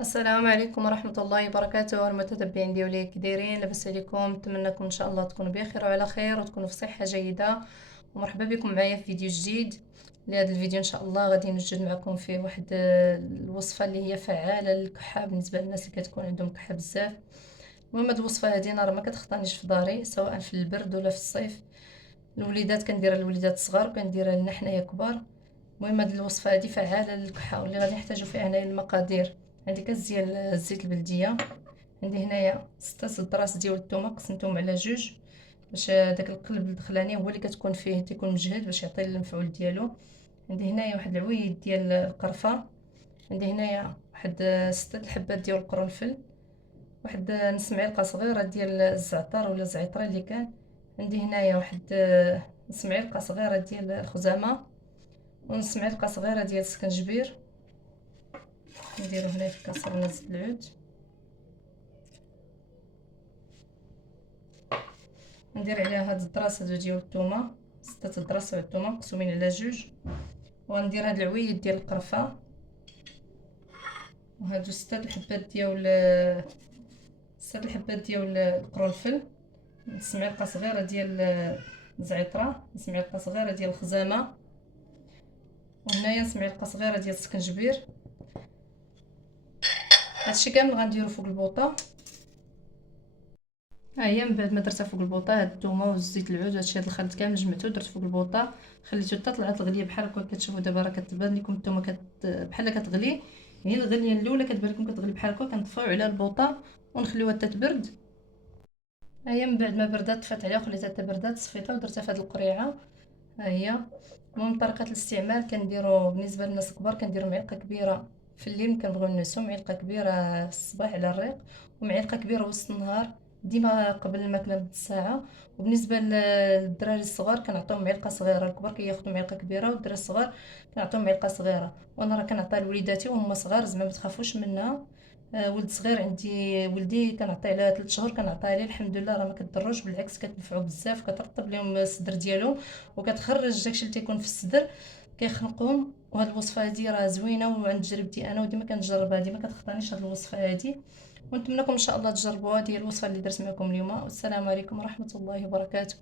السلام عليكم ورحمة الله وبركاته المتتبعين ديالي، كي دايرين؟ لاباس عليكم؟ نتمنىكم ان شاء الله تكونوا بخير وعلى خير وتكونوا في صحة جيدة. ومرحبا بكم معايا في فيديو جديد. لهذا الفيديو ان شاء الله غادي نوجد معكم فيه واحد الوصفة اللي هي فعالة للكحة بالنسبة للناس اللي كتكون عندهم كحة بزاف. المهم هاد الوصفة هادي انا راه ما كتخطانيش في داري سواء في البرد ولا في الصيف. الوليدات كنديرها للوليدات الصغار وكنديرها لنا حنايا كبار. المهم هاد الوصفه هادي فعاله للكحه، واللي غادي نحتاجو فيها هنايا المقادير. عندي كاس ديال الزيت البلديه، عندي هنايا 6 راس ديال الثومه قسمتهم على جوج باش داك القلب الدخلاني هو اللي كتكون فيه تيكون مجهد باش يعطي المفعول ديالو. عندي هنايا واحد العويد ديال القرفه، عندي هنايا واحد 6 الحبات ديال القرنفل، واحد نص معلقه صغيره ديال الزعتر ولا الزعتر اللي كان. عندي هنايا واحد نص معلقه صغيره ديال الخزامه، ونص معلقه صغيره ديال السكنجبير. نديرو هنا في الكاسرونه زيت العود. ندير عليها هاد الدراس هادو ديال الثومه، 6 دراس ديال الثومه مقسومين على جوج. وغندير هاد العويد ديال القرفه، وهادو 6 الحبات ديال 6 الحبات ديال القرنفل، نص معلقه صغيره ديال الزعتره، نص معلقه صغيره ديال الخزامه، وهنايا نص معلقه صغيره ديال السكنجبير. هادشي كامل غنديرو فوق البوطه. ها هي من بعد ما درتها فوق البوطه، هاد الثومه والزيت العود هادشي هاد الخليط كامل جمعته درت فوق البوطه، خليته حتى طلعت الغليه بحال هكا. كتشوفوا دابا راه كتبان لكم الثومه بحال كتغلي. هي الغليه الاولى كتبان لكم كتغلي بحال هكا، كنطفيو على البوطه ونخليوها حتى تبرد. ها هي من بعد ما بردات طفيت عليها وخليتها حتى بردات، صفيتها ودرتها في هاد القريعه. ها هي. المهم طريقه الاستعمال كنديرو بالنسبه للناس الكبار كنديرو معلقه كبيره في الليل كنبغيو نعسو، معلقه كبيره الصباح على الريق، ومعلقه كبيره وسط النهار ديما قبل الماكله بنص ساعه. وبالنسبه للدراري الصغار كنعطيهم معلقه صغيره، الكبار كياخذوا معلقه كبيره والدراري الصغار كنعطيهم معلقه صغيره. وانا راه كنعطيها لوليداتي وهما صغار زعما ما تخافوش منها. ولد صغير عندي ولدي كنعطيه على 3 شهور، كنعطيها ليه الحمد لله راه ما كتضروش، بالعكس كتنفعو بزاف، كترطب لهم الصدر ديالهم وكتخرج داكشي اللي تيكون في الصدر كيخنقهم. وهاد الوصفه هادي راه زوينه وعند تجربتي انا وديما كنجربها، ديما كتخطانيش هاد الوصفه هادي. ونتمنىكم ان شاء الله تجربوها. هذه الوصفه اللي درت معكم اليوم، والسلام عليكم ورحمه الله وبركاته.